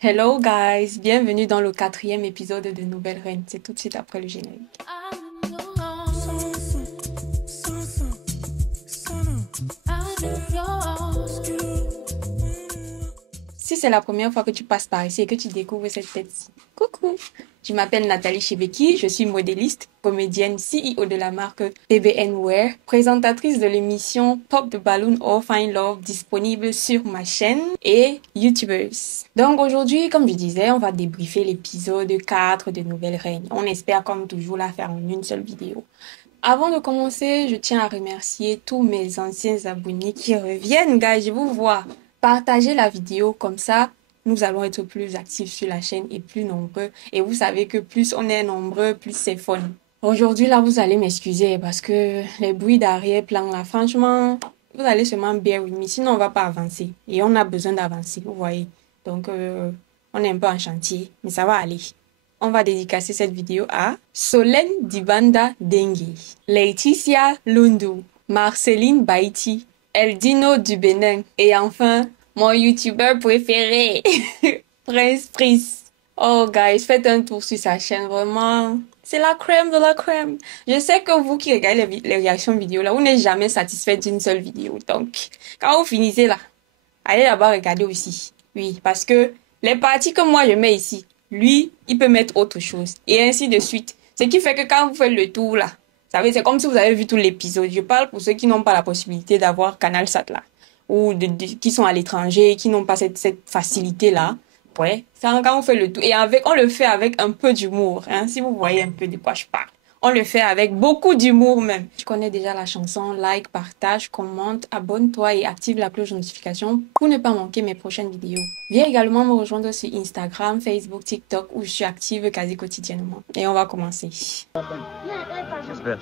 Hello guys, bienvenue dans le 4e épisode de Nouvelle Reine. C'est tout de suite après le générique. Si c'est la première fois que tu passes par ici et que tu découvres cette tête-ci, coucou! Je m'appelle Nathalie Chebeki, je suis modéliste, comédienne, CEO de la marque PBN Wear, présentatrice de l'émission Pop the Balloon or Find Love disponible sur ma chaîne et YouTubers. Donc aujourd'hui, comme je disais, on va débriefer l'épisode 4 de Nouvelle Reine. On espère comme toujours la faire en une seule vidéo. Avant de commencer, je tiens à remercier tous mes anciens abonnés qui reviennent, gars, je vous vois. Partagez la vidéo comme ça. Nous allons être plus actifs sur la chaîne et plus nombreux. Et vous savez que plus on est nombreux, plus c'est fun. Aujourd'hui, là, vous allez m'excuser parce que les bruits d'arrière-plan, là, franchement, vous allez seulement bear with me. Sinon, on va pas avancer. Et on a besoin d'avancer, vous voyez. Donc, on est un peu en chantier, mais ça va aller. On va dédicacer cette vidéo à Solène Dibanda Dengue, Laetitia Lundu, Marceline Baïti, Eldino du Bénin et enfin, mon youtubeur préféré, Prince Pris. Oh guys, faites un tour sur sa chaîne, vraiment. C'est la crème de la crème. Je sais que vous qui regardez les réactions vidéo là, vous n'êtes jamais satisfait d'une seule vidéo. Donc, quand vous finissez là, allez là-bas regarder aussi. Oui, parce que les parties que moi je mets ici, lui, il peut mettre autre chose. Et ainsi de suite. Ce qui fait que quand vous faites le tour là, c'est comme si vous avez vu tout l'épisode. Je parle pour ceux qui n'ont pas la possibilité d'avoir Canal Sat là. Ou qui sont à l'étranger, qui n'ont pas cette facilité là. Ouais, quand on fait le tour. Et on le fait avec un peu d'humour. Hein, si vous voyez un peu de quoi je parle. On le fait avec beaucoup d'humour même. Tu connais déjà la chanson, like, partage, commente, abonne-toi et active la cloche de notification pour ne pas manquer mes prochaines vidéos. Viens également me rejoindre sur Instagram, Facebook, TikTok où je suis active quasi quotidiennement. Et on va commencer. J'espère.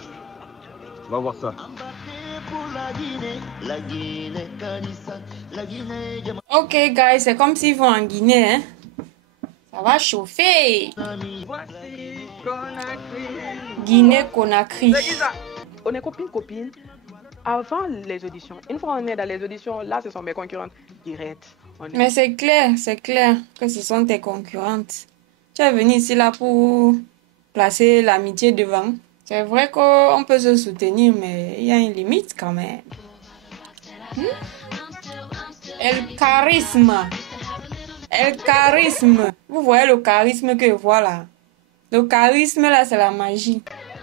On va voir ça. Ok guys, c'est comme s'ils vont en Guinée, hein. Ça va chauffer. Voici Conakry. Guinée-Conakry. On est copines avant les auditions. Une fois on est dans les auditions, là ce sont mes concurrentes directes. Mais c'est clair que ce sont tes concurrentes. Tu es venu ici là pour placer l'amitié devant. C'est vrai qu'on peut se soutenir, mais il y a une limite quand même. Et le charisme. Vous voyez le charisme que je vois là. Le charisme là, c'est la magie.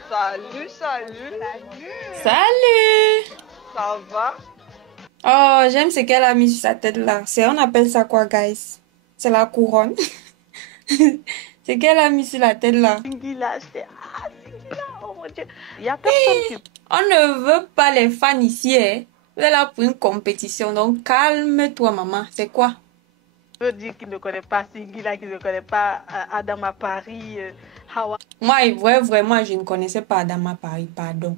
Salut. Salut. Ça va? Oh, j'aime ce qu'elle a mis sur sa tête là. On appelle ça quoi, guys? C'est la couronne. Ce qu'elle a mis sur la tête là. Singila, oh mon Dieu. Il y a personne qui... On ne veut pas les fans ici, hein. Vous êtes là pour une compétition, donc calme-toi, maman. C'est quoi? Je veux dire qu'il ne connaît pas Singila, qu'il ne connaît pas Adama Paris, Hawa. Moi, vraiment, je ne connaissais pas Adama Paris, pardon.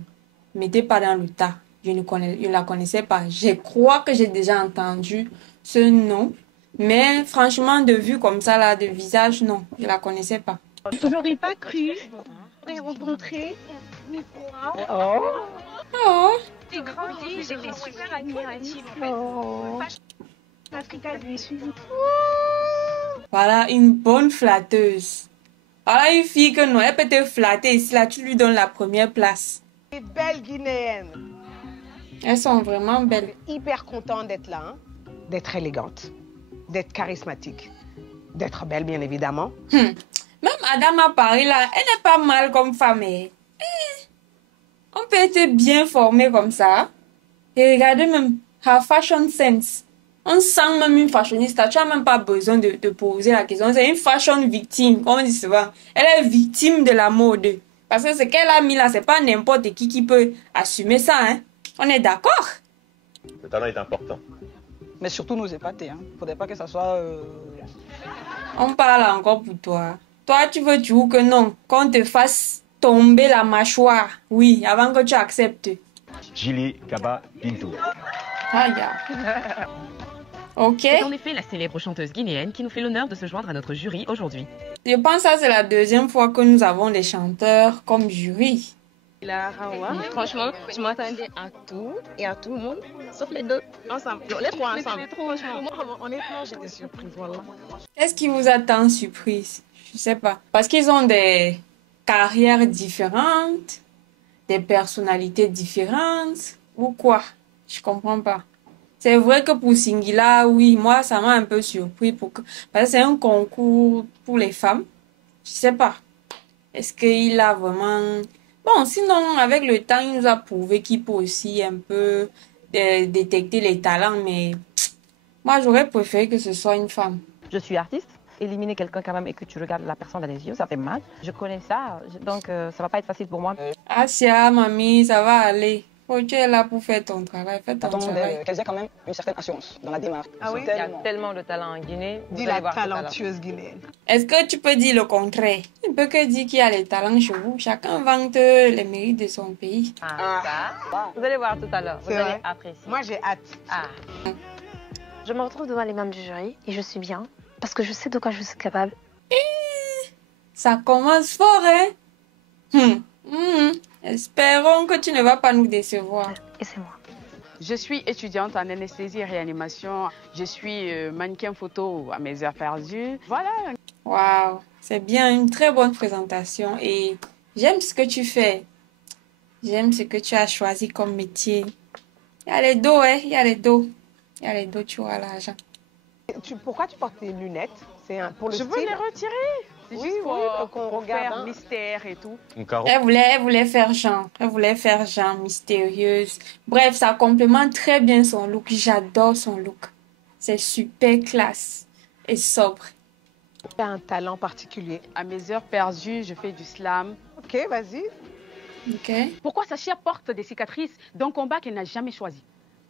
Mettez pas dans le tas. Je ne la connaissais pas. Je crois que j'ai déjà entendu ce nom. Mais franchement, de vue comme ça, là, de visage, non. Je la connaissais pas. Je n'aurais pas cru rencontrer Nicolas. Oh. J'ai grandi, j'étais super admirative. Africa lui suivi. Voilà, une bonne flatteuse. Voilà une fille que non, elle peut te flatter ici, là, tu lui donnes la première place. Une belle Guinéenne. Elles sont vraiment belles. Hyper contente d'être là, hein? D'être élégante, d'être charismatique, d'être belle bien évidemment. Même Adama Paris, là, elle n'est pas mal comme femme. On peut être bien formé comme ça. Et regardez même, her fashion sense. On sent même une fashioniste. Tu n'as même pas besoin de poser la question. C'est une fashion victime, comme on dit souvent. Elle est victime de la mode. Parce que ce qu'elle a mis là, c'est pas n'importe qui peut assumer ça. Hein? On est d'accord? Le talent est important. Mais surtout nous épater, hein. Faudrait pas que ça soit... On parle encore pour toi. Toi, tu veux dire que non, qu'on te fasse tomber la mâchoire. Oui, avant que tu acceptes. Jili Kaba Pintou. Aïe. Ok. C'est en effet la célèbre chanteuse guinéenne qui nous fait l'honneur de se joindre à notre jury aujourd'hui. Je pense que c'est la deuxième fois que nous avons des chanteurs comme jury. Franchement, je m'attendais à tout et à tout le monde, sauf les deux ensemble. Non, les trois ensemble. Moi, honnêtement, j'étais surprise, voilà. Qu'est-ce qui vous attend surprise? Je sais pas. Parce qu'ils ont des carrières différentes, des personnalités différentes, ou quoi? Je comprends pas. C'est vrai que pour Singila, oui, moi, ça m'a un peu surpris parce que c'est un concours pour les femmes. Je sais pas. Est-ce qu'il a vraiment... Bon, sinon, avec le temps, il nous a prouvé qu'il peut aussi un peu détecter les talents, mais moi, j'aurais préféré que ce soit une femme. Je suis artiste. Éliminer quelqu'un quand même et que tu regardes la personne dans les yeux, ça fait mal. Je connais ça, donc ça va pas être facile pour moi. Asia, mamie, ça va aller. Oh, tu es là pour faire ton travail, fais ton travail. Qu'elle ait quand même une certaine assurance dans la démarche. Ah oui, il y a tellement de talent en Guinée. Dis la talentueuse guinéenne. Est-ce que tu peux dire le contraire? Tu ne peux que dire qu'il y a les talents chez vous. Chacun vante les mérites de son pays. Ça, vous allez voir tout à l'heure. Vous allez apprécier. Moi, j'ai hâte. Je me retrouve devant les membres du jury et je suis bien parce que je sais de quoi je suis capable. Ça commence fort, hein? Espérons que tu ne vas pas nous décevoir. Et c'est moi. Je suis étudiante en anesthésie et réanimation. Je suis mannequin photo à mes heures perdues. Voilà. Waouh, c'est bien, une très bonne présentation et j'aime ce que tu fais. J'aime ce que tu as choisi comme métier. Il y a les dos, hein? Il y a les dos. Il y a les dos, tu auras l'argent. Pourquoi tu portes tes lunettes? C'est pour le style? Je veux les retirer. C'est juste qu'on regarde mystère et tout. Elle voulait faire genre. Elle voulait faire genre mystérieuse. Bref, ça complémente très bien son look. J'adore son look. C'est super classe et sobre. Tu as un talent particulier. À mes heures perdues, je fais du slam. Ok, vas-y. Ok. Pourquoi Sachia porte des cicatrices d'un combat qu'elle n'a jamais choisi?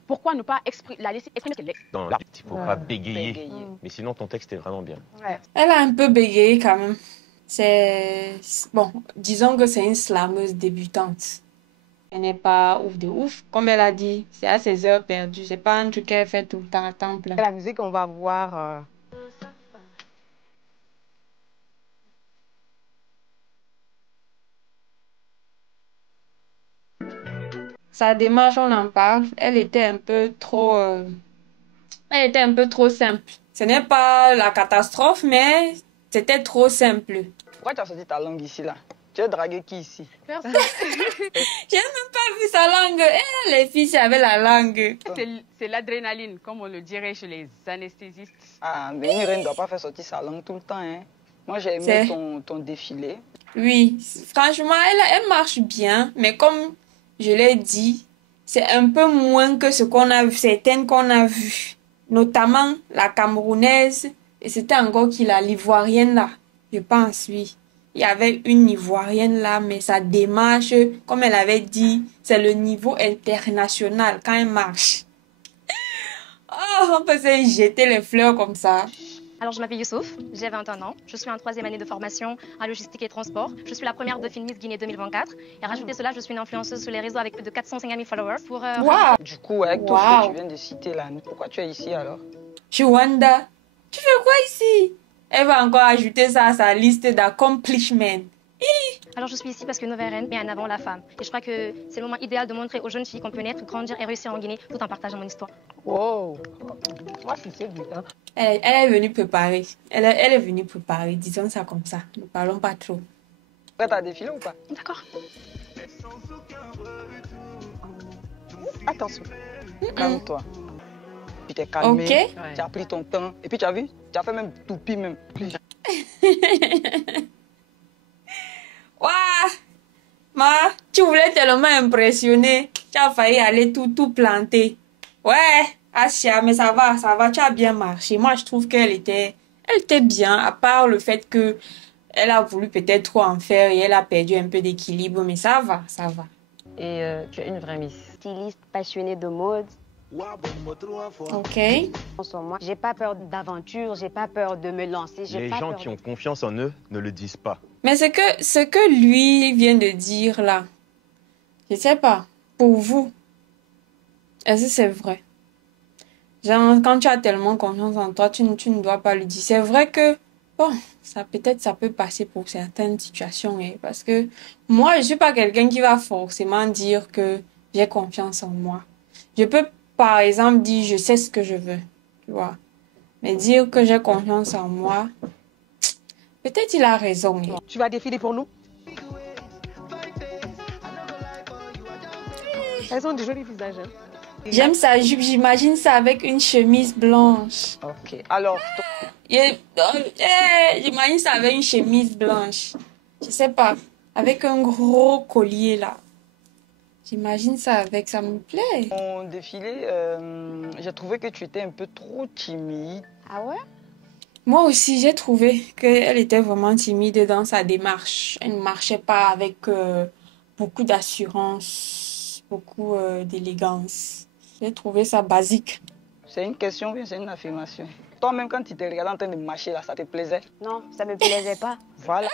Pourquoi ne pas la laisser exprimer ce qu'elle est? Dans l'art, il ne faut pas bégayer. Mais sinon, ton texte est vraiment bien. Ouais. Elle a un peu bégayé quand même. Bon, disons que c'est une slameuse débutante. Elle n'est pas ouf de ouf. Comme elle a dit, c'est à ses heures perdues. C'est pas un truc qu'elle fait tout le temps à temps plein. La musique, on va voir... Sa démarche, on en parle, elle était un peu trop simple. Ce n'est pas la catastrophe, mais c'était trop simple. Pourquoi tu as sorti ta langue ici, là? Tu as dragué qui ici? Personne. J'ai même pas vu sa langue. Les filles, c'est avec la langue. C'est l'adrénaline, comme on le dirait chez les anesthésistes. Ah, mais Irène ne doit pas faire sortir sa langue tout le temps, hein. Moi, j'ai aimé ton défilé. Oui, franchement, elle marche bien, mais comme... Je l'ai dit, c'est un peu moins que ce qu'on a vu, certaines qu'on a vues, notamment la Camerounaise, et c'était encore qui l'Ivoirienne là, je pense, oui. Il y avait une Ivoirienne là, mais sa démarche, comme elle avait dit, c'est le niveau international quand elle marche. Oh, on peut se jeter les fleurs comme ça. Alors, je m'appelle Youssouf, j'ai 21 ans. Je suis en 3e année de formation en logistique et transport. Je suis la première de Miss Guinée 2024. Et rajouter cela, je suis une influenceuse sur les réseaux avec plus de 450 000 followers. Du coup, avec tout ce que tu viens de citer là, pourquoi tu es ici alors? Chouanda, tu fais quoi ici? Elle va encore ajouter ça à sa liste d'accomplishments. Alors, je suis ici parce que Novaren met en avant la femme. Et je crois que c'est le moment idéal de montrer aux jeunes filles qu'on peut naître, grandir et réussir en Guinée tout en partageant mon histoire. Wow! Moi, c'est bien. Elle est venue préparer. Elle est venue préparer. Disons ça comme ça. Ne parlons pas trop. Prête à défiler ou pas? D'accord. Attention. Calme-toi. Tu t'es calmé. Ok. Tu as pris ton temps. Et puis, tu as vu? Tu as fait même toupie même. Waouh! Tu voulais tellement impressionner. Tu as failli aller tout planter. Ouais, Asia, mais ça va, tu as bien marché. Moi, je trouve qu'elle était bien, à part le fait que elle a voulu peut-être trop en faire et elle a perdu un peu d'équilibre, mais ça va. Et tu es une vraie Miss. Styliste passionnée de mode. Ok. Moi, j'ai pas peur d'aventure, j'ai pas peur de me lancer. Les gens qui ont confiance en eux ne le disent pas. Mais ce que lui vient de dire là, je sais pas, pour vous, est-ce que c'est vrai? Genre, quand tu as tellement confiance en toi, tu ne dois pas le dire. C'est vrai que Bon, ça peut-être ça peut passer pour certaines situations, hein, parce que moi, je suis pas quelqu'un qui va forcément dire que j'ai confiance en moi. Je peux, par exemple, dire je sais ce que je veux, tu vois. Mais dire que j'ai confiance en moi, peut-être il a raison. Hein. Tu vas défiler pour nous? Elles ont des jolis visages. Hein? J'aime sa jupe, j'imagine ça avec une chemise blanche. Ok, alors... J'imagine ça avec une chemise blanche. Je sais pas, avec un gros collier là. J'imagine ça avec, ça me plaît. Mon défilé, j'ai trouvé que tu étais un peu trop timide. Ah ouais? Moi aussi, j'ai trouvé qu'elle était vraiment timide dans sa démarche. Elle ne marchait pas avec beaucoup d'assurance, beaucoup d'élégance. J'ai trouvé ça basique. C'est une question ou c'est une affirmation? Toi-même, quand tu te regardais en train de marcher là, ça te plaisait? Non, ça me plaisait pas. Voilà.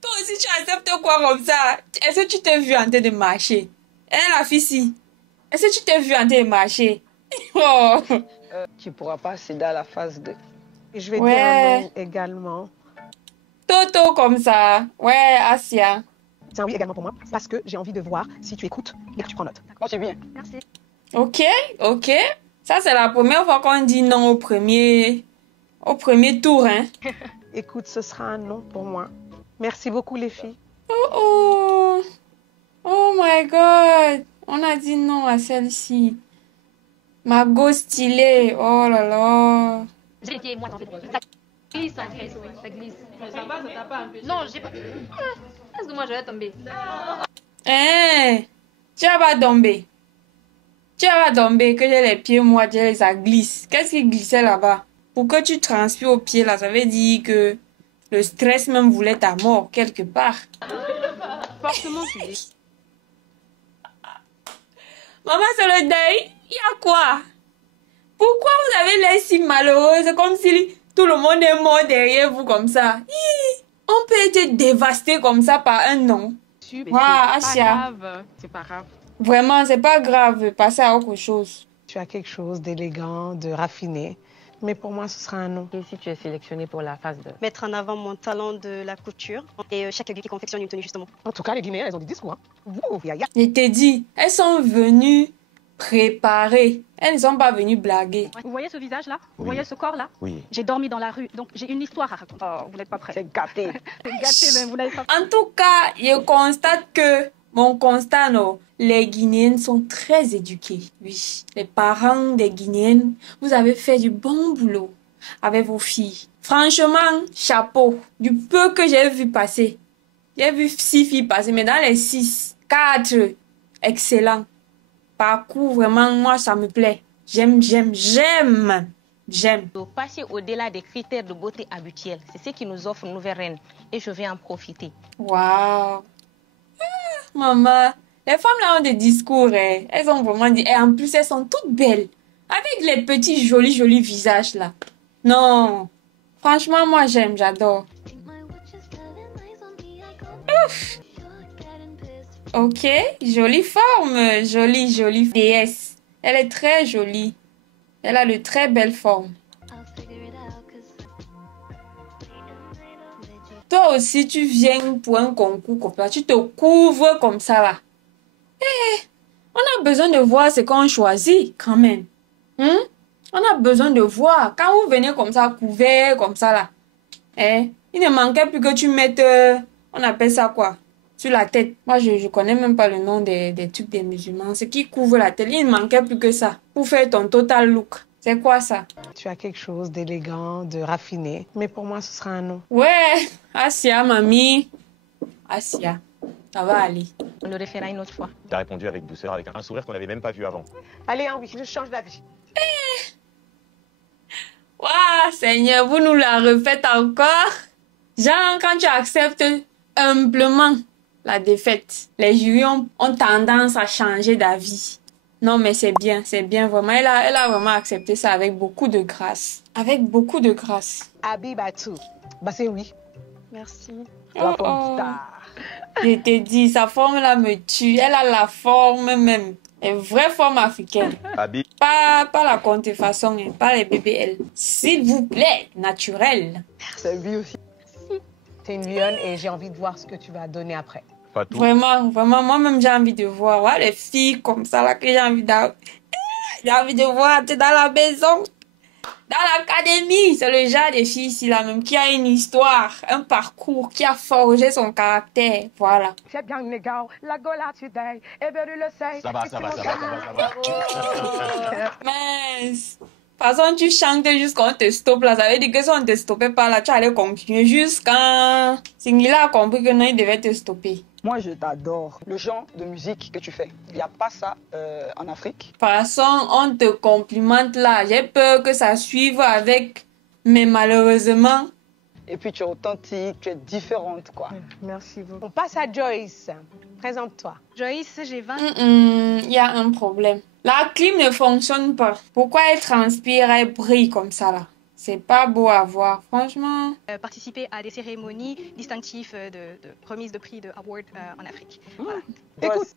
Toi aussi, tu acceptes quoi comme ça? Est-ce que tu t'es vu en train de marcher? Hein, la fille ci? Est-ce que tu t'es vu en train de marcher? Oh. Tu ne pourras pas céder à la phase 2. Et je vais dire un nom également. Toto comme ça. Ouais, Asia. C'est un oui également pour moi, parce que j'ai envie de voir si tu écoutes et que tu prends note. Moi, c'est bien. Merci. Ok, ok. Ça, c'est la première fois qu'on dit non au premier tour, hein. Écoute, ce sera un non pour moi. Merci beaucoup, les filles. Oh, oh. Oh my God. On a dit non à celle-ci. Margot stylée. Oh là là. J'ai été, moi, t'en fais pas. Ça glisse, ça glisse. Ça va, ça tape un peu. Non, j'ai pas... Est-ce que moi, je vais tomber? Hein? Tu vas pas tomber. Tu vas pas tomber, que j'ai les pieds moités, ça glisse. Qu'est-ce qui glissait là-bas? Pour que tu transpires aux pieds, là, ça veut dire que le stress même voulait ta mort, quelque part. Forcément, tu dis. Maman, c'est le deuil. Il y a quoi? Pourquoi vous avez l'air si malheureuse, comme si tout le monde est mort derrière vous comme ça? On peut être dévasté comme ça par un non. Waouh, Asia. C'est pas grave. Vraiment, c'est pas grave. Passer à autre chose. Tu as quelque chose d'élégant, de raffiné. Mais pour moi, ce sera un non. Et si tu es sélectionné pour la phase 2? Mettre en avant mon talent de la couture et chaque aiguille qui confectionne une tenue, justement. En tout cas, les Guinéens, elles ont du discours. Hein. Je t'ai dit, elles sont venues préparées. Elles ne sont pas venues blaguer. Vous voyez ce visage-là? Vous voyez ce corps-là? Oui. J'ai dormi dans la rue, donc j'ai une histoire à raconter. Oh, vous n'êtes pas prêts. C'est gâté. C'est gâté, même, vous n'êtes pas En tout cas, je constate que, mon constat, non, les Guinéennes sont très éduquées. Oui, les parents des Guinéennes, vous avez fait du bon boulot avec vos filles. Franchement, chapeau. Du peu que j'ai vu passer. J'ai vu 6 filles passer, mais dans les 6, 4, excellent. Parcours, vraiment, moi, ça me plaît. J'aime. Passer au-delà des critères de beauté habituels, c'est ce qui nous offre une nouvelle reine. Et je vais en profiter. Waouh. Maman, les femmes là ont des discours, hein. Elles ont vraiment dit, et en plus elles sont toutes belles, avec les petits jolis visages là. Non, franchement moi j'adore. Ouf. Ok, jolie forme, jolie déesse. Elle est très jolie. Elle a de très belles formes. Toi aussi, tu viens pour un concours comme ça, tu te couvres comme ça là. On a besoin de voir ce qu'on choisit quand même. On a besoin de voir. Quand vous venez comme ça, couvert comme ça là, il ne manquait plus que tu mettes, on appelle ça quoi, sur la tête. Moi, je connais même pas le nom des trucs des musulmans. Ce qui couvre la tête, il ne manquait plus que ça pour faire ton total look. C'est quoi ça? Tu as quelque chose d'élégant, de raffiné. Mais pour moi, ce sera un non. Ouais, Asia, mamie. Asia, ça va aller. On le refera une autre fois. Tu as répondu avec douceur, avec un sourire qu'on n'avait même pas vu avant. Allez, hein, oui, je change d'avis. Waouh, Seigneur, vous nous la refaites encore. Genre, quand tu acceptes humblement la défaite, les jurys ont tendance à changer d'avis. Non, mais c'est bien vraiment. Elle a vraiment accepté ça avec beaucoup de grâce. Avec beaucoup de grâce. Abibatou. Bah, c'est oui. Merci. La porte star. Je t'ai dit, sa forme là me tue. Elle a la forme même. Les vraies formes africaines. Pas la contrefaçon, hein, pas les BBL. S'il vous plaît, naturel. C'est lui aussi. T'es une lionne et j'ai envie de voir ce que tu vas donner après. Vraiment, vraiment, moi-même j'ai envie de voir. Ouais, les filles comme ça là que j'ai envie de voir. T'es dans la maison, dans l'académie. C'est le genre de filles ici là même qui a une histoire, un parcours, qui a forgé son caractère. Voilà. C'est bien les gars, la gola today, et ben le sait. Ça va. Mince. De toute façon, tu chantes jusqu'à on te stoppe là. Ça veut dire que si on te stoppait pas là, tu allais continuer jusqu'à... Singila a compris que non, il devait te stopper. Moi, je t'adore. Le genre de musique que tu fais, il n'y a pas ça en Afrique. De toute façon, on te complimente là. J'ai peur que ça suive avec... Mais malheureusement... Et puis, tu es authentique, tu es différente, quoi. Merci beaucoup. On passe à Joyce. Présente-toi. Joyce, j'ai 20. Il y a un problème. La clim ne fonctionne pas. Pourquoi elle transpire, elle brille comme ça là? C'est pas beau à voir, franchement. Participer à des cérémonies distinctives de remise de prix de award en Afrique. Voilà. Écoute.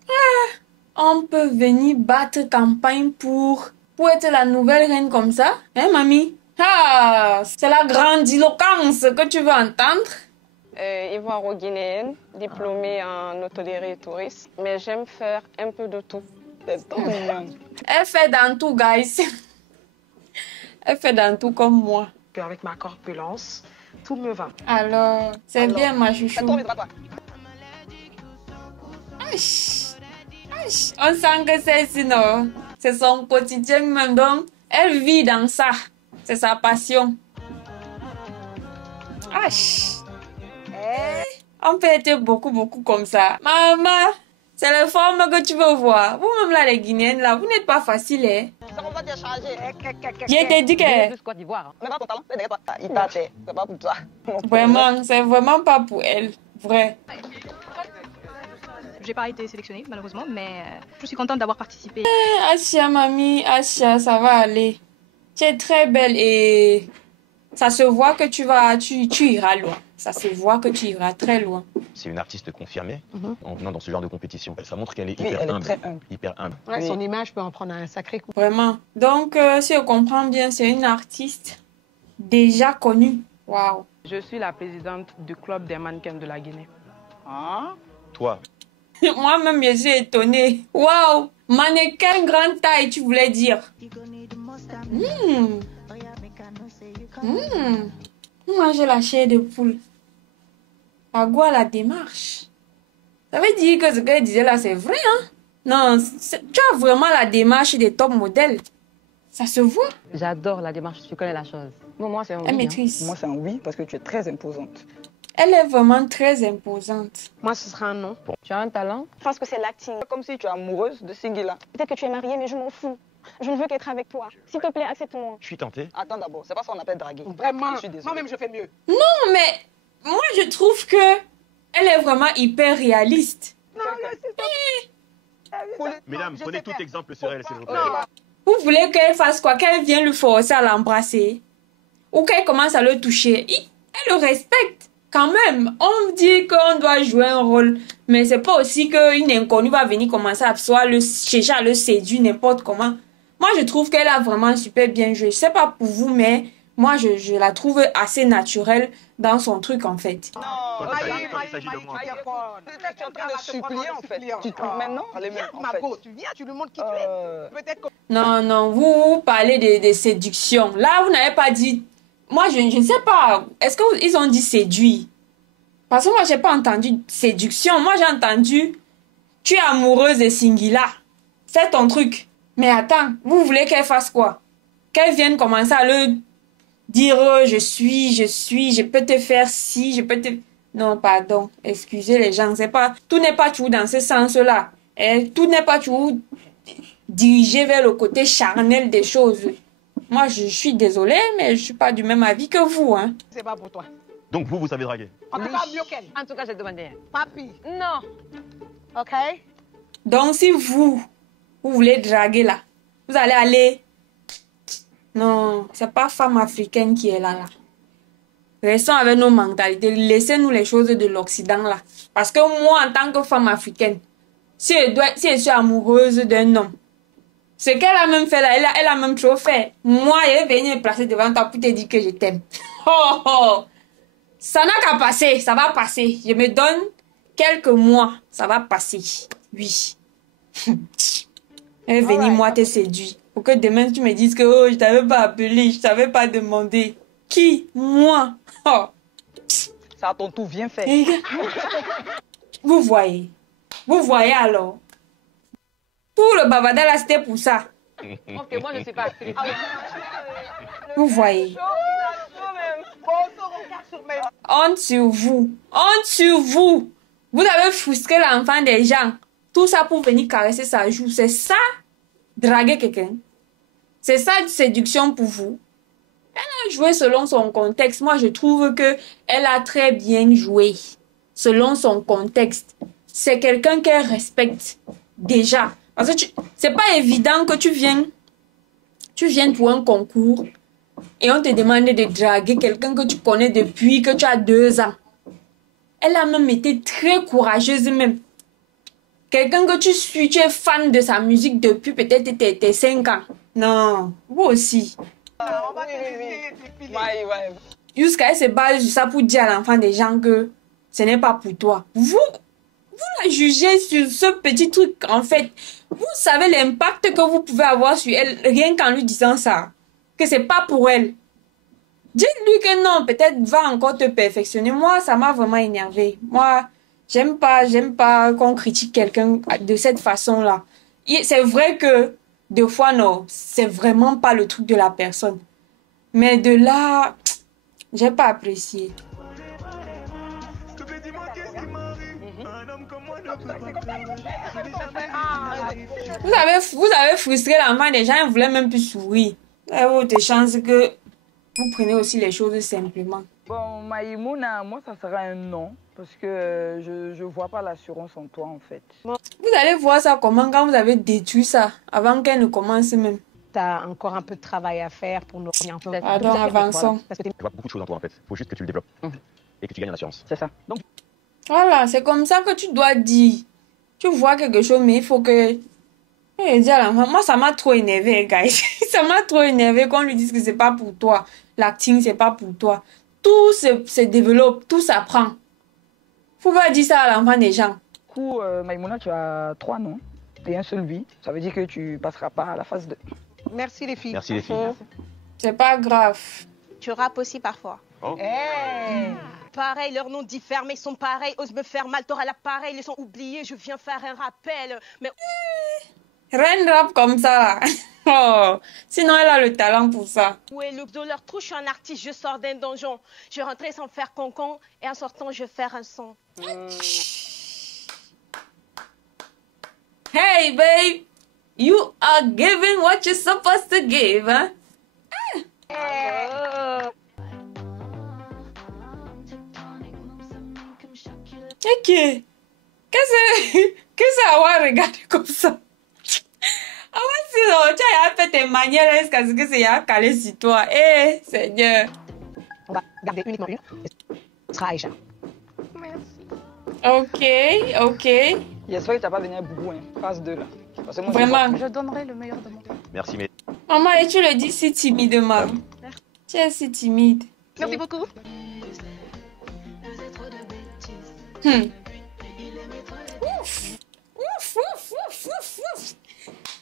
On peut venir battre campagne pour être la nouvelle reine comme ça? Hein, mamie? Ah, c'est la grandiloquence que tu veux entendre? Ivoiro-guinéenne, diplômée en hôtellerie et tourisme, mais j'aime faire un peu de tout. C'est trop mignon. Elle fait dans tout, guys. Elle fait dans tout comme moi. Avec ma corpulence, tout me va. Alors, c'est bien ma chouchou. On sent que c'est sinon. C'est son quotidien même, donc elle vit dans ça. C'est sa passion. On peut être beaucoup comme ça. Maman, c'est la forme que tu veux voir. Vous-même là, les Guinéennes, là, vous n'êtes pas facile, hein. J'ai été dit que... Vraiment, c'est vraiment pas pour elle. Vrai. J'ai pas été sélectionnée, malheureusement, mais je suis contente d'avoir participé. Asia, mamie, Asia, ça va aller. Tu es très belle et ça se voit que tu iras loin. Ça se voit que tu iras très loin. C'est une artiste confirmée en venant dans ce genre de compétition. Ça montre qu'elle est hyper humble. Ouais, son image peut en prendre un sacré coup. Vraiment. Donc, si je comprends bien, c'est une artiste déjà connue. Waouh. Je suis la présidente du club des mannequins de la Guinée. Ah? Toi? Moi-même, je suis étonnée. Waouh. Mannequin grande taille, tu voulais dire. Moi, j'ai la chair de poule. À quoi la démarche? Ça veut dire que ce qu'elle disait là, c'est vrai, hein? Non, tu as vraiment la démarche des top modèles. Ça se voit. J'adore la démarche, tu connais la chose. Moi, c'est un oui. Elle maîtrise. Moi, c'est un oui parce que tu es très imposante. Elle est vraiment très imposante. Moi, ce sera un non. Tu as un talent? Je pense que c'est l'acting. Comme si tu es amoureuse de Singila. Peut-être que tu es mariée, mais je m'en fous. Je ne veux qu'être avec toi. S'il te plaît, accepte-moi. Je suis tenté. Attends d'abord, c'est pas ça qu'on appelle draguer. Vraiment, je suis désolée. moi-même je fais mieux. Non, mais moi je trouve que elle est vraiment hyper réaliste. Non, c'est ça. Mesdames, prenez tout exemple sur elle, s'il vous plaît. Vous voulez qu'elle fasse quoi? Qu'elle vienne le forcer à l'embrasser? Ou qu'elle commence à le toucher? Elle le respecte. Quand même, on dit qu'on doit jouer un rôle, mais c'est pas aussi qu'une inconnue va venir commencer à chercher à le séduire n'importe comment. Moi, je trouve qu'elle a vraiment super bien joué. Je sais pas pour vous, mais moi, je la trouve assez naturelle dans son truc, en fait. Non, il s'agit de moi. Tu es en train de supplier, en fait. Tu te maintenant, tu viens, tu lui montres qui tu es. Peut-être que... Non, vous parlez de séduction. Là, vous n'avez pas dit... Moi, je ne sais pas. Est-ce qu'ils ont dit séduire? Parce que moi, j'ai pas entendu séduction. Moi, j'ai entendu... Tu es amoureuse de Singila. C'est ton truc. Mais attends, vous voulez qu'elle fasse quoi? Qu'elle vienne commencer à le dire je peux te faire ci, je peux te... Non, pardon. Excusez les gens. C'est pas... Tout n'est pas toujours dans ce sens-là. Tout n'est pas toujours dirigé vers le côté charnel des choses. Moi, je suis désolée, mais je suis pas du même avis que vous, hein. C'est pas pour toi. Donc vous savez draguer? En tout cas, mieux qu'elle. En tout cas, j'ai demandé. Papi. Non. OK? Donc, si vous voulez draguer là, vous allez aller... Non, c'est pas femme africaine qui est là. Restons avec nos mentalités. Laissez-nous les choses de l'Occident là. Parce que moi, en tant que femme africaine, si je suis amoureuse d'un homme, Ce qu'elle a même fait là, elle a même trop fait. Moi, elle est venue me placer devant toi pour te dire que je t'aime. Oh, oh. Ça n'a qu'à passer, ça va passer. Je me donne quelques mois, ça va passer. Oui. Elle est venue, moi, te séduire. Pour que demain, tu me dises que oh, je t'avais pas appelé, je t'avais pas demandé. Qui? Moi. Oh. Ça a ton tout bien fait. Vous voyez. Vous voyez alors. Tout le bavardage là, c'était pour ça. Ok, moi, je sais pas. Vous voyez. Honte sur vous. Honte sur vous. Vous avez frustré l'enfant des gens. Tout ça pour venir caresser sa joue. C'est ça, draguer quelqu'un. C'est ça, séduction pour vous. Elle a joué selon son contexte. Moi, je trouve que elle a très bien joué selon son contexte. C'est quelqu'un qu'elle respecte déjà. Parce que c'est pas évident que tu viennes pour un concours et on te demande de draguer quelqu'un que tu connais depuis que tu as 2 ans. Elle a même été très courageuse même. Quelqu'un que tu suis, tu es fan de sa musique depuis peut-être tes 5 ans. Non, vous aussi. Jusqu'à elle se base sur ça pour dire à l'enfant des gens que ce n'est pas pour toi. Vous la jugez sur ce petit truc, en fait. Vous savez l'impact que vous pouvez avoir sur elle, rien qu'en lui disant ça. Que c'est pas pour elle. Dites-lui que non, peut-être va encore te perfectionner. Moi, ça m'a vraiment énervé. Moi, j'aime pas qu'on critique quelqu'un de cette façon-là. C'est vrai que, des fois, non, c'est vraiment pas le truc de la personne. Mais de là, j'ai pas apprécié. Vous avez frustré l'enfant des gens, ils ne voulaient même plus sourire. Il y a autre chance que vous prenez aussi les choses simplement. Bon, Maïmouna, moi, ça sera un non. Parce que je vois pas l'assurance en toi, en fait. Vous allez voir ça comment quand vous avez détruit ça, avant qu'elle ne commence même. Tu as encore un peu de travail à faire pour nous revenir un peu. Pardon, avançons. Tu vois beaucoup de choses en toi, en fait. Il faut juste que tu le développes. Et que tu gagnes en assurance. C'est ça. Donc... Voilà, c'est comme ça que tu dois dire. Tu vois quelque chose, mais il faut que... Moi, ça m'a trop énervé, guys. Ça m'a trop énervé qu'on lui dise que c'est pas pour toi. L'acting, c'est pas pour toi. Tout se développe, tout s'apprend. Faut pas dire ça à l'enfant des gens. Du coup, Maïmouna, tu as 3 noms et un seul oui. Ça veut dire que tu passeras pas à la phase 2. Merci les filles. Merci les filles. C'est pas grave. Tu rappes aussi parfois. Oh. Hey. Pareil, leurs noms diffèrent, mais ils sont pareils. Ose me faire mal, t'auras l'appareil, ils sont oubliés. Je viens faire un rappel. Mais... Reine rap comme ça, là. Oh. Sinon, elle a le talent pour ça. Où est le de leur trou? Je suis un artiste, je sors d'un donjon. Je rentrais sans faire concon et en sortant, je vais faire un son. Hey, babe. You are giving what you're supposed to give, hein? Ok. Qu'est-ce qu'on va regarder comme ça? Ah ouais, sinon, tu as fait tes manières jusqu'à ce que c'est calé sur toi. Eh, Seigneur. On va garder uniquement une. Ce sera Aïcha. Ok, ok. J'espère que tu n'as pas venu à boubou, hein. Phase 2 là. Parce que moi, vraiment. Je donnerai le meilleur de moi. Merci, mais... Maman, et tu le dis si timidement. Tu es si timide. Merci beaucoup. Ouf. Ouf, ouf, ouf, ouf, ouf.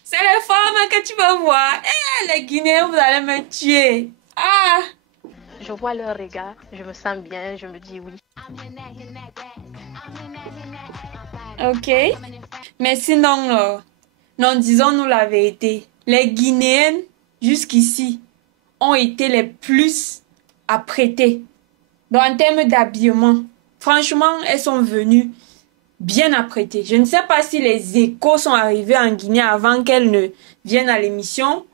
C'est les femmes que tu vas voir. Eh, les Guinéens, vous allez me tuer. Ah. Je vois leur regard, je me sens bien, je me dis oui. Ok. Mais sinon, non, disons-nous la vérité. Les Guinéennes, jusqu'ici, ont été les plus apprêtées. Donc, en termes d'habillement, franchement, elles sont venues bien apprêtées. Je ne sais pas si les échos sont arrivés en Guinée avant qu'elles ne viennent à l'émission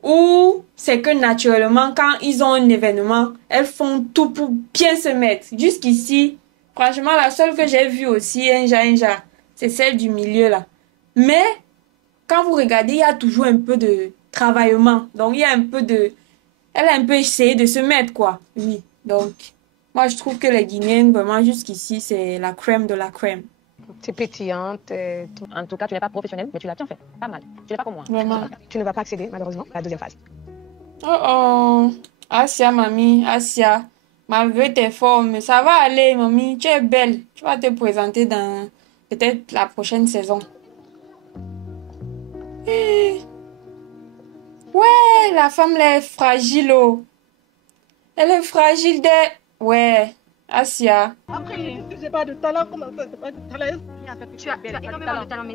ou c'est que naturellement, quand ils ont un événement, elles font tout pour bien se mettre. Jusqu'ici, franchement, la seule que j'ai vue aussi, Enja, c'est celle du milieu là. Mais, quand vous regardez, il y a toujours un peu de travaillement. Donc, il y a un peu de... Elle a un peu essayé de se mettre, quoi. Oui, donc... Moi, je trouve que les Guinéennes, vraiment, jusqu'ici, c'est la crème de la crème. Tu es pétillante. En tout cas, tu n'es pas professionnelle, mais tu l'as bien fait. Pas mal. Tu n'es pas comme moi. Vraiment. Tu ne vas pas accéder, malheureusement, à la deuxième phase. Oh oh. Asia, mamie, Asia. Malgré tes formes, ça va aller, mamie. Tu es belle. Tu vas te présenter dans peut-être la prochaine saison. Eh. Ouais, la femme, elle est fragile, oh. Elle est fragile des... Ouais, Asia. Après, tu n'as pas de talent, comment ça, tu n'as pas de talent? Tu as énormément de talent, mais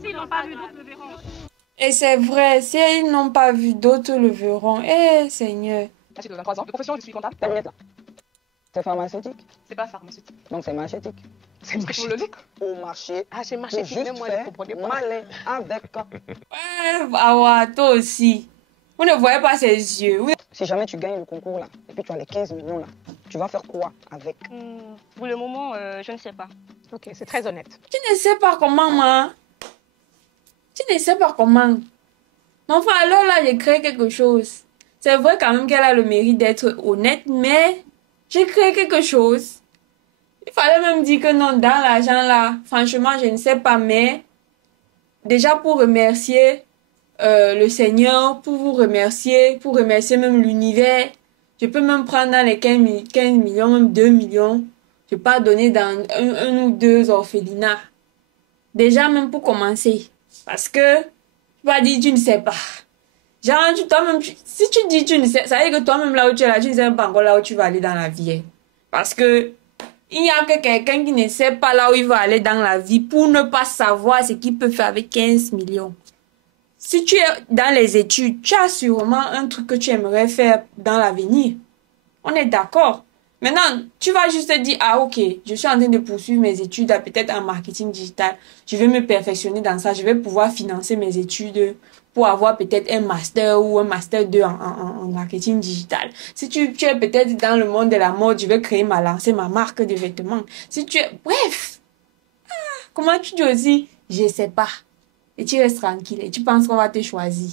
s'ils n'ont pas vu, d'autres le verront. Et c'est vrai, si ils n'ont pas vu, d'autres le verront. Eh, Seigneur. J'ai 23 ans. De profession, je suis comptable. C'est pharmaceutique? C'est pas pharmaceutique. Donc c'est marchétique. C'est marché. Pour le look? Au marché. Ah, c'est marché. Juste Moi, je comprenais pas. malin avec. Ouais, Awa, toi aussi. Vous ne voyez pas ses yeux. Oui. Si jamais tu gagnes le concours là, et puis tu as les 15 millions là, tu vas faire quoi avec? Pour le moment, je ne sais pas. Ok, c'est très honnête. Tu ne sais pas comment, moi. Tu ne sais pas comment. Mais enfin, alors là, j'ai créé quelque chose. C'est vrai quand même qu'elle a le mérite d'être honnête, mais j'ai créé quelque chose. Il fallait même dire que non, dans l'argent là, franchement, je ne sais pas, mais déjà pour remercier le Seigneur, pour vous remercier, pour remercier même l'univers, je peux même prendre dans les 15 millions, même 2 millions, je peux pas donner dans un ou deux orphelinats. Déjà même pour commencer. Parce que, tu vas dire, tu ne sais pas. Genre, toi-même, si tu dis tu ne sais, ça veut dire que toi-même là où tu es là, tu ne sais même pas encore là où tu vas aller dans la vie. Hein. Parce que, il n'y a que quelqu'un qui ne sait pas là où il va aller dans la vie pour ne pas savoir ce qu'il peut faire avec 15 millions. Si tu es dans les études, tu as sûrement un truc que tu aimerais faire dans l'avenir. On est d'accord. Maintenant, tu vas juste te dire, ah ok, je suis en train de poursuivre mes études, peut-être en marketing digital. Je vais me perfectionner dans ça. Je vais pouvoir financer mes études pour avoir peut-être un master ou un master 2 en marketing digital. Si tu es peut-être dans le monde de la mode, je vais lancer ma marque de vêtements. Si tu es... Bref. Comment tu dis aussi, je sais pas. Et tu restes tranquille et tu penses qu'on va te choisir.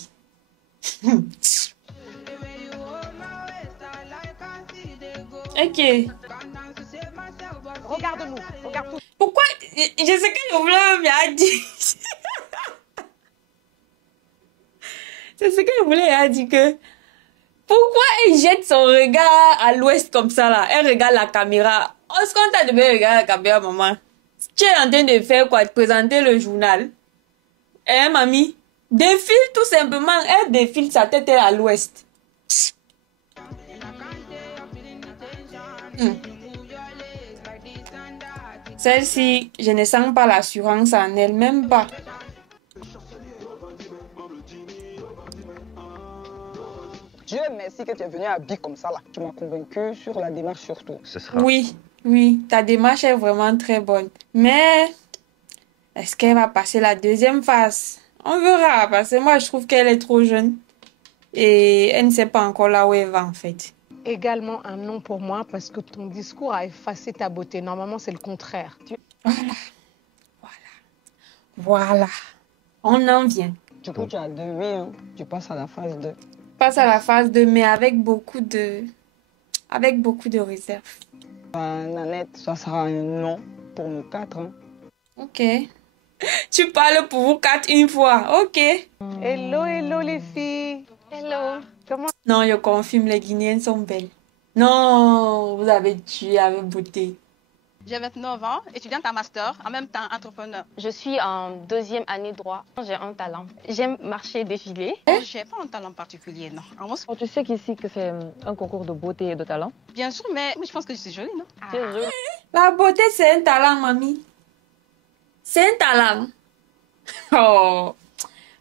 Ok. Regarde-nous, regarde tout. Pourquoi? Je sais que je voulais bien dire. C'est ce que je voulais dire que. Pourquoi elle jette son regard à l'ouest comme ça là? Elle regarde la caméra. Est-ce qu'on t'a demandé de regarder la caméra, maman? Tu es en train de faire quoi? De présenter le journal. Eh, mamie? Défile tout simplement. Elle défile sa tête à l'ouest. Celle-ci, je ne sens pas l'assurance en elle, même pas. Dieu merci que tu es venu à Bic comme ça là. Tu m'as convaincu sur la démarche surtout. Ce sera. Oui, oui, ta démarche est vraiment très bonne. Mais, est-ce qu'elle va passer la deuxième phase? On verra, parce que moi, je trouve qu'elle est trop jeune. Et elle ne sait pas encore là où elle va, en fait. Également un non pour moi, parce que ton discours a effacé ta beauté. Normalement, c'est le contraire. Voilà. On en vient. Du coup, tu as 2 oui, hein. Tu passes à la phase 2. Passe à la phase 2, mais avec beaucoup de réserve. Nanette, ça sera un non pour nous 4. Hein. Ok. Tu parles pour vous 4 une fois. Ok. Hello, hello les filles. Hello. Comment? Non, je confirme, les Guinéennes sont belles. Non, vous avez tué avec beauté. J'ai 29 ans, étudiante en master, en même temps entrepreneur. Je suis en 2e année droit. J'ai un talent. J'aime marcher et défiler. J'ai pas un talent particulier, non. Oh, tu sais qu'ici que c'est un concours de beauté et de talent? Bien sûr, mais je pense que je suis jolie, non? Tu es jolie. La beauté, c'est un talent, mamie. C'est un talent. Oh,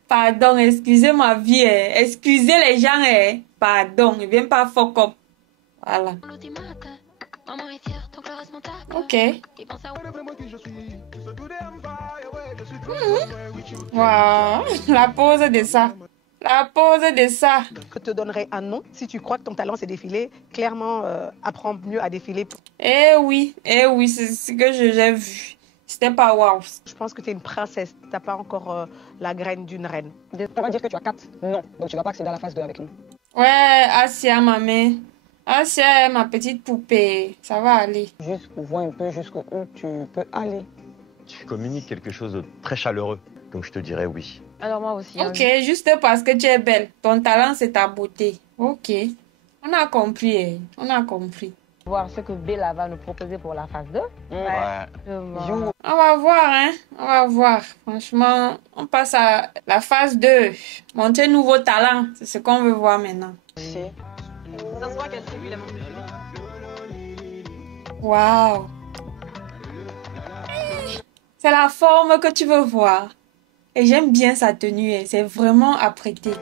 pardon, excusez ma vie. Excusez les gens. Pardon, ne viens pas fuck up. Voilà. Ok. Wow, la pose de ça. La pose de ça. Je te donnerai un non. Si tu crois que ton talent c'est défiler, clairement, apprends mieux à défiler. Eh oui, c'est ce que j'ai vu. C'était pas waouh. Je pense que tu es une princesse. Tu n'as pas encore la graine d'une reine. On va dire que tu as 4 non. Donc tu ne vas pas accéder à la phase 2 avec nous. Ouais, Asia, ma mère. Asia, ma petite poupée. Ça va aller. Juste pour voir un peu jusqu'où tu peux aller. Tu communiques quelque chose de très chaleureux. Donc je te dirais oui. Alors moi aussi. Ok, juste parce que tu es belle. Ton talent, c'est ta beauté. Ok. On a compris, hein. On a compris. Voir ce que Bella va nous proposer pour la phase 2. Ouais. On va voir, hein. On va voir. Franchement, on passe à la phase 2. Montrer nouveau talent. C'est ce qu'on veut voir maintenant. Ça se voit qu'elle s'est vue la Waouh. C'est la forme que tu veux voir. Et j'aime bien sa tenue. Hein. C'est vraiment apprêté.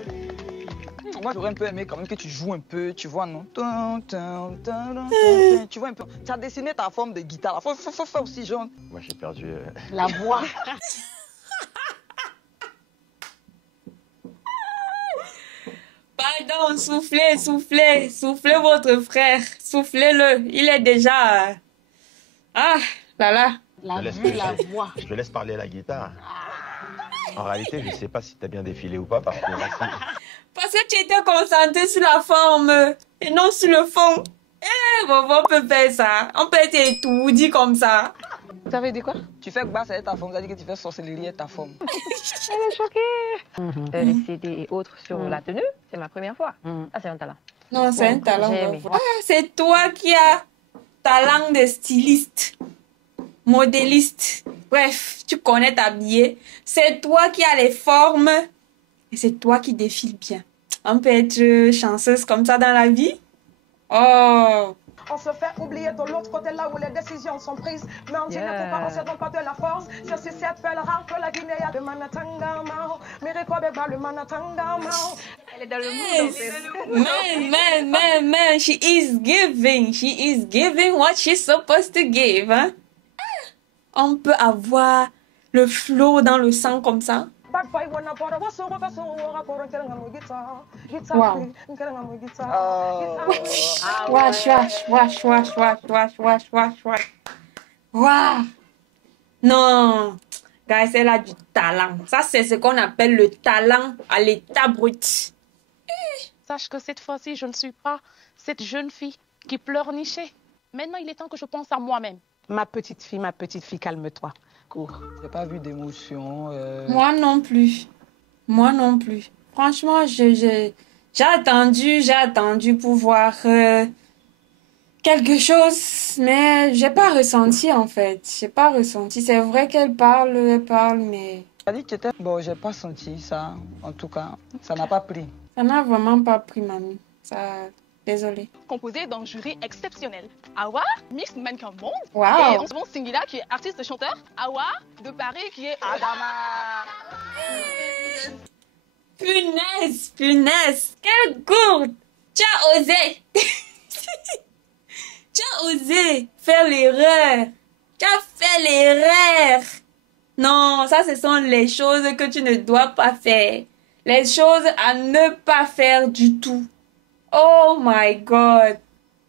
Moi, j'aurais un peu aimé quand même que tu joues un peu, tu vois, non? Tu vois un peu. Tu as dessiné ta forme de guitare. Faut faire aussi, genre. Moi, j'ai perdu. La voix. Pardon, soufflez, soufflez. Soufflez votre frère. Soufflez-le. Il est déjà... Ah, là là. La vue, la voix. Je te laisse parler à la guitare. En réalité, je ne sais pas si tu as bien défilé ou pas parce que Parce que tu étais concentré sur la forme et non sur le fond. Eh, on peut faire ça. On peut être étourdi comme ça. Ça veut dire quoi? Tu fais basse avec ta forme, ça veut dire que tu fais sorcellerie avec ta forme. Elle est choquée. Les CD et autres sur la tenue, c'est ma première fois. Ah, c'est un talent. Non, c'est un talent. J'ai aimé. Ah, c'est toi qui as talent de styliste, modéliste. Bref, tu connais t'habiller. C'est toi qui as les formes et c'est toi qui défiles bien. On peut être chanceuse comme ça dans la vie. Oh. On se fait oublier de l'autre côté là où les décisions sont prises. Mais on dit ne faut pas, on se donne pas de la force. Sur ces sept belles rares que la Guinée a de Manatanga Mao. Mériko Beba le Manatanga Mao. Elle est dans le mood. Man, she is giving. She is giving what she's supposed to give. Hein? On peut avoir le flow dans le sang comme ça. Wow. Wash. Wow. Non. Guys, elle a du talent. Ça, c'est ce qu'on appelle le talent à l'état brut. Sache que cette fois-ci, je ne suis pas cette jeune fille qui pleurnichait. Maintenant, il est temps que je pense à moi-même. Ma petite fille, calme-toi. Cours. J'ai pas vu d'émotion. Moi non plus. Franchement, j'ai attendu pour voir quelque chose, mais j'ai pas ressenti en fait. J'ai pas ressenti. C'est vrai qu'elle parle, mais... Tu as dit que tu étais... Bon, j'ai pas senti ça, en tout cas. Ça n'a pas pris. Ça n'a vraiment pas pris, mamie. Ça... Désolée. Composé d'un jury exceptionnel. Awa, Miss Mannequin Monde. Wow. Et en second, Singila, qui est artiste-chanteur. Awa, de Paris, qui est Adama. Punaise. Quelle gourde. Tu as osé. Tu as osé faire l'erreur. Tu as fait l'erreur. Non, ça, ce sont les choses que tu ne dois pas faire. Les choses à ne pas faire du tout. Oh my God.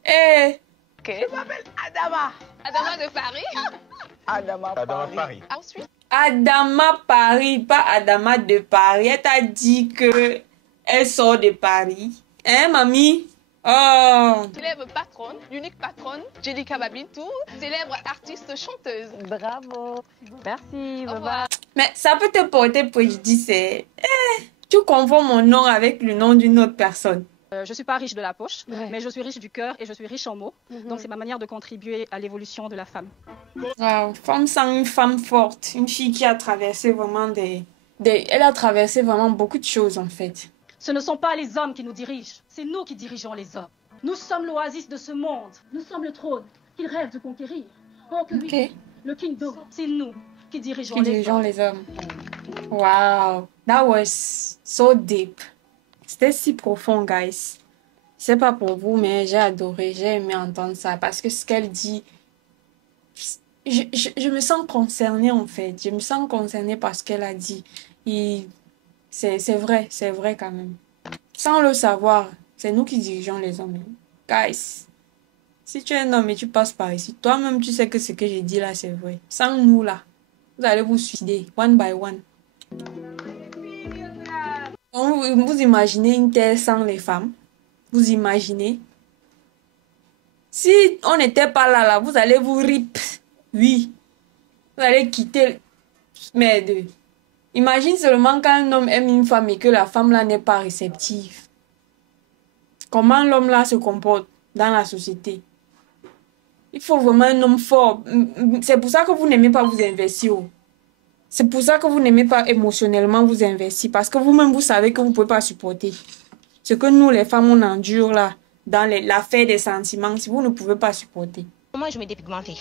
Eh. Ok. Je m'appelle Adama. Adama de Paris. Adama Paris. Ensuite. Adama Paris, pas Adama de Paris. Elle t'a dit que elle sort de Paris. Hein, mamie? Oh. Célèbre patronne, l'unique patronne, Jelika Babintou, célèbre artiste chanteuse. Bravo. Merci. Au revoir. Mais ça peut te porter préjudice. Tu confonds mon nom avec le nom d'une autre personne. Je ne suis pas riche de la poche, mais je suis riche du cœur et je suis riche en mots. Donc c'est ma manière de contribuer à l'évolution de la femme. Wow, femme sans une femme forte, une fille qui a traversé vraiment elle a traversé vraiment beaucoup de choses en fait. Ce ne sont pas les hommes qui nous dirigent, c'est nous qui dirigeons les hommes. Nous sommes l'oasis de ce monde. Nous sommes le trône qu'ils rêvent de conquérir. Oh que oui, le kingdom, c'est nous qui dirigeons les hommes. Wow, that was so deep. C'était si profond, guys. C'est pas pour vous, mais j'ai adoré, j'ai aimé entendre ça parce que ce qu'elle dit, je me sens concernée en fait. Je me sens concernée par ce qu'elle a dit. Et c'est vrai quand même. Sans le savoir, c'est nous qui dirigeons les hommes. Guys, si tu es un homme et tu passes par ici, toi-même tu sais que ce que j'ai dit là, c'est vrai. Sans nous là, vous allez vous suicider, one by one. Vous imaginez une terre sans les femmes? Vous imaginez? Si on n'était pas là, vous allez vous rip. Oui. Vous allez quitter... Merde. Imagine seulement quand un homme aime une femme et que la femme là n'est pas réceptive. Comment l'homme là se comporte dans la société? Il faut vraiment un homme fort. C'est pour ça que vous n'aimez pas vous investir. C'est pour ça que vous n'aimez pas émotionnellement vous investir. Parce que vous-même, vous savez que vous ne pouvez pas supporter. Ce que nous, les femmes, on endure là, dans l'affaire des sentiments, si vous ne pouvez pas supporter. Moi, je me dépigmentais,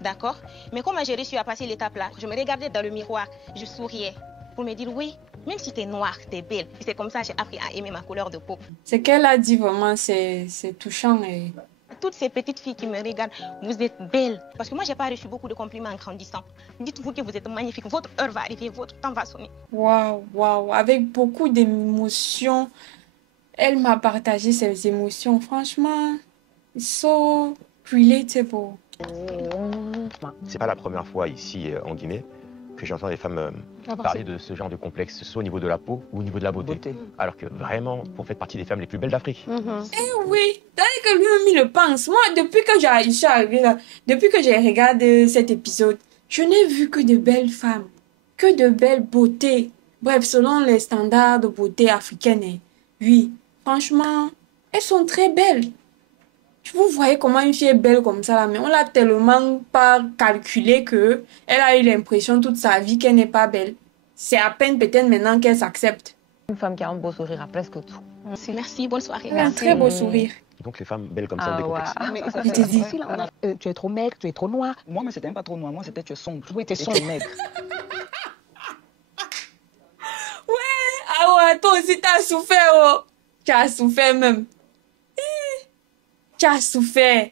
d'accord? Mais comment j'ai réussi à passer l'étape là? Je me regardais dans le miroir, je souriais pour me dire oui, même si t'es noire, t'es belle. Et c'est comme ça que j'ai appris à aimer ma couleur de peau. Ce qu'elle a dit vraiment, c'est touchant. Et... Toutes ces petites filles qui me regardent, vous êtes belles. Parce que moi, j'ai pas reçu beaucoup de compliments en grandissant. Dites-vous que vous êtes magnifique, votre heure va arriver, votre temps va sonner. Waouh, waouh, avec beaucoup d'émotions. Elle m'a partagé ses émotions. Franchement, so relatable. C'est pas la première fois ici en Guinée que j'entends des femmes parler de ce genre de complexe, soit au niveau de la peau ou au niveau de la beauté. Alors que vraiment, vous faites partie des femmes les plus belles d'Afrique. Eh oui, d'ailleurs que lui-même il le pense. Moi, depuis que je suis arrivée là, depuis que j'ai regardé cet épisode, je n'ai vu que de belles femmes, que de belles beautés. Bref, selon les standards de beauté africaine, oui, franchement, elles sont très belles. Vous voyez comment une fille est belle comme ça là, mais on l'a tellement pas calculé que elle a eu l'impression toute sa vie qu'elle n'est pas belle. C'est à peine peut-être maintenant qu'elle s'accepte. Une femme qui a un beau sourire a presque tout. Merci, bonne soirée. Un très beau sourire. Donc les femmes belles comme ça, des complexes. Mais ça, c'est difficile. Tu es trop maigre, tu es trop noir. Moi, mais c'était même pas trop noir. Moi, c'était tu es sombre. Oui, tu es sombre. maigre. Ouais, ah ouais, toi aussi t'as souffert, oh. Tu as souffert même. Tu as souffert.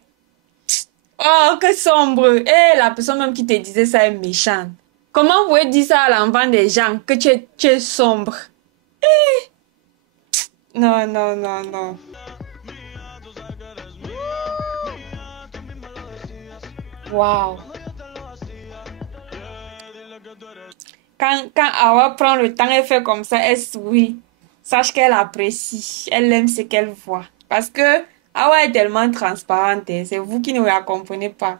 Oh, que sombre. Eh, la personne même qui te disait ça est méchante. Comment vous pouvez dire ça à l'enfant des gens, que tu es sombre? Eh. Non, non, non, non. Wow. Quand Awa prend le temps, elle fait comme ça, elle sourit. Sache qu'elle apprécie. Elle aime ce qu'elle voit. Parce que Awa est tellement transparente. C'est vous qui ne la comprenez pas.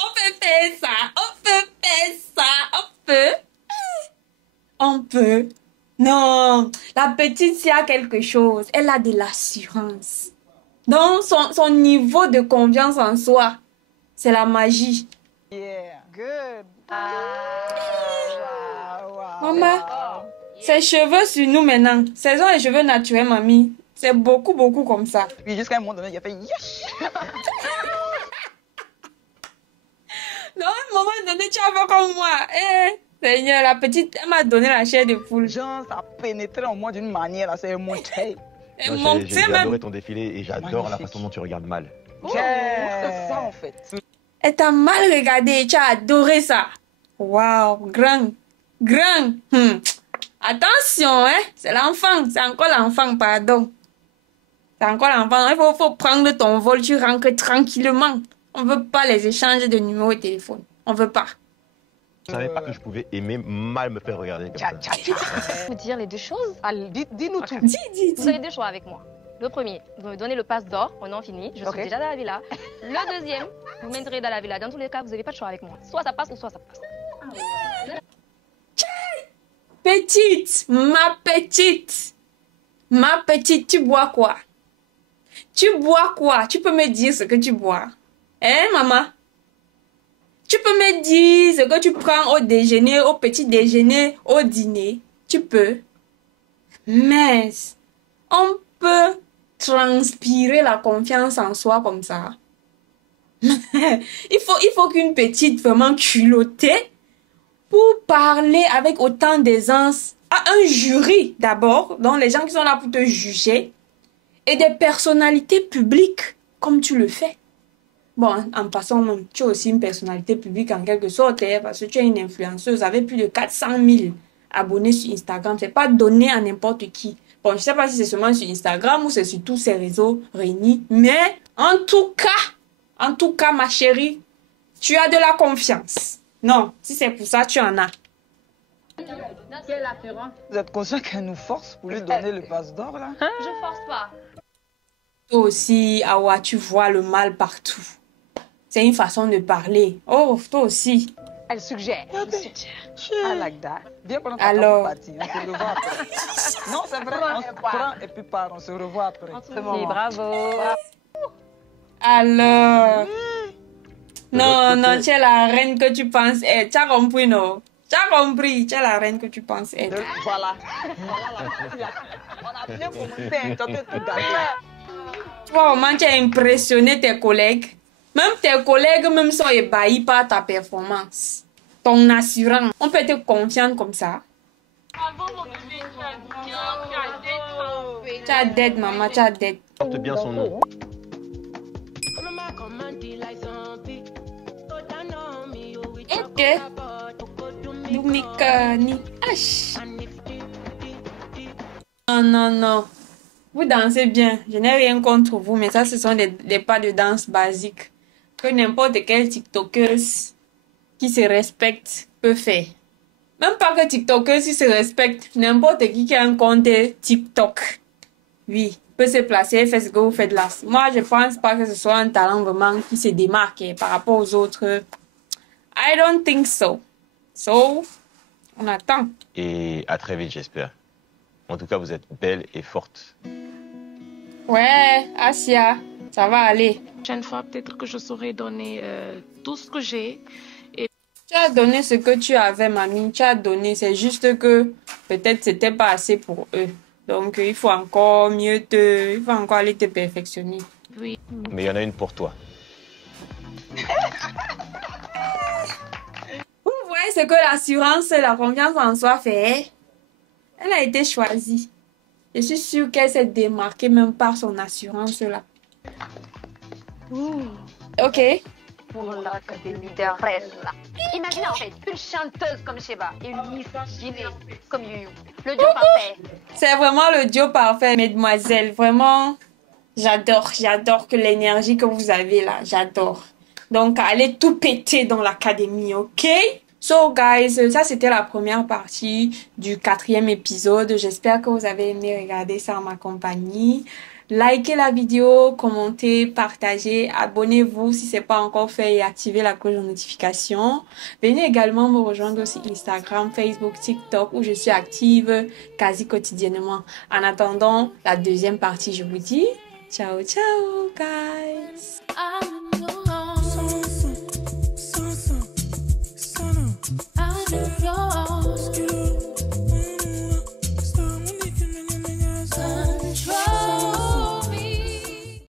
On peut faire ça. On peut faire ça. On peut. Non. La petite, s'il y a quelque chose, elle a de l'assurance. Donc, son niveau de confiance en soi, c'est la magie. Yeah, good. Maman, ses cheveux sur nous maintenant. Ce sont les cheveux naturels, mamie. C'est beaucoup, beaucoup comme ça. Puis jusqu'à un moment donné, il a fait yes. Non, à un moment donné, tu as fait comme moi. Eh, Seigneur, la petite, elle m'a donné la chair de poule. Genre, ça a pénétré en moi d'une manière, là, c'est monté. J'ai adoré ton défilé et j'adore la façon dont tu regardes mal. C'est ça, en fait. Elle t'a mal regardé, tu as adoré ça. Waouh, grand. Attention, hein, c'est l'enfant, c'est encore l'enfant, pardon. C'est encore l'enfant, il faut prendre ton vol, tu rentres tranquillement. On veut pas les échanges de numéros de téléphone, on veut pas. Je savais pas que je pouvais aimer mal me faire regarder comme ça. Vous dire les deux choses? Dis-nous tout. Dis. Vous avez deux choix avec moi. Le premier, vous me donnez le passe d'or, on en finit, je suis déjà dans la villa. Le deuxième, vous m'entrez dans la villa. Dans tous les cas, vous n'avez pas de choix avec moi. Soit ça passe ou soit ça passe. Petite, ma petite, tu bois quoi? Tu peux me dire ce que tu bois? Hein, maman? Tu peux me dire ce que tu prends au déjeuner, au petit déjeuner, au dîner? Tu peux. Mais on peut transpirer la confiance en soi comme ça. il faut qu'une petite vraiment culottée pour parler avec autant d'aisance à un jury d'abord, donc les gens qui sont là pour te juger, et des personnalités publiques comme tu le fais. Bon, en passant, tu es aussi une personnalité publique en quelque sorte, hein, parce que tu es une influenceuse avec plus de 400 000 abonnés sur Instagram. C'est pas donné à n'importe qui. Bon, je sais pas si c'est seulement sur Instagram ou c'est sur tous ces réseaux réunis, mais en tout cas, ma chérie, tu as de la confiance. Non, si c'est pour ça, tu en as. Vous êtes conscient qu'elle nous force pour lui donner le passe d'or, là? Je force pas. Toi aussi, Awa, tu vois le mal partout. C'est une façon de parler. Oh, toi aussi. Elle suggère. I like that. Viens pendant Alors. partie. On se revoit après. Non, c'est vrai. On se prend et puis part. On se revoit après. Oui, bravo. Alors. Non, non, tu es la reine que tu penses être. Tu as compris, non? Tu as compris. Tu es la reine que tu penses être. Voilà. On a bien commencé. Tu as tout gagné. Toi, comment tu as impressionné tes collègues? Même tes collègues même sont ébahis par ta performance. Ton assurance. On peut être confiant comme ça. Tu as dette, maman, tu as dette. Porte bien son nom. Ok. Doumikani. Non, non, non. Vous dansez bien. Je n'ai rien contre vous, mais ça, ce sont des pas de danse basiques que n'importe quelle TikTokeuse qui se respecte peut faire. Même pas que TikTokeuse qui se respecte, n'importe qui a un compte TikTok, oui, peut se placer et faire ce que vous faites là. Moi, je pense pas que ce soit un talent vraiment qui se démarque par rapport aux autres. I don't think so. So, on attend. Et à très vite, j'espère. En tout cas, vous êtes belle et forte. Ouais, Asia, ça va aller. La prochaine fois, peut-être que je saurai donner tout ce que j'ai. Et... Tu as donné ce que tu avais, mamie. Tu as donné. C'est juste que peut-être c'était pas assez pour eux. Donc, il faut encore mieux il faut encore aller te perfectionner. Oui. Mais il y en a une pour toi. Vous voyez ce que l'assurance et la confiance en soi fait? Elle a été choisie. Je suis sûre qu'elle s'est démarquée même par son assurance là. Ok. Pour l'académie des rêves là. Imaginez en fait une chanteuse comme Sheba et une Miss Guinée comme Youyou. Le duo parfait. C'est vraiment le duo parfait, mesdemoiselles. Vraiment, j'adore que l'énergie que vous avez là, j'adore. Donc, allez tout péter dans l'académie, ok? So, guys, ça c'était la première partie du 4e épisode. J'espère que vous avez aimé regarder ça en ma compagnie. Likez la vidéo, commentez, partagez, abonnez-vous si ce n'est pas encore fait et activez la cloche de notification. Venez également me rejoindre sur Instagram, Facebook, TikTok où je suis active quasi quotidiennement. En attendant la deuxième partie, je vous dis ciao, ciao, guys!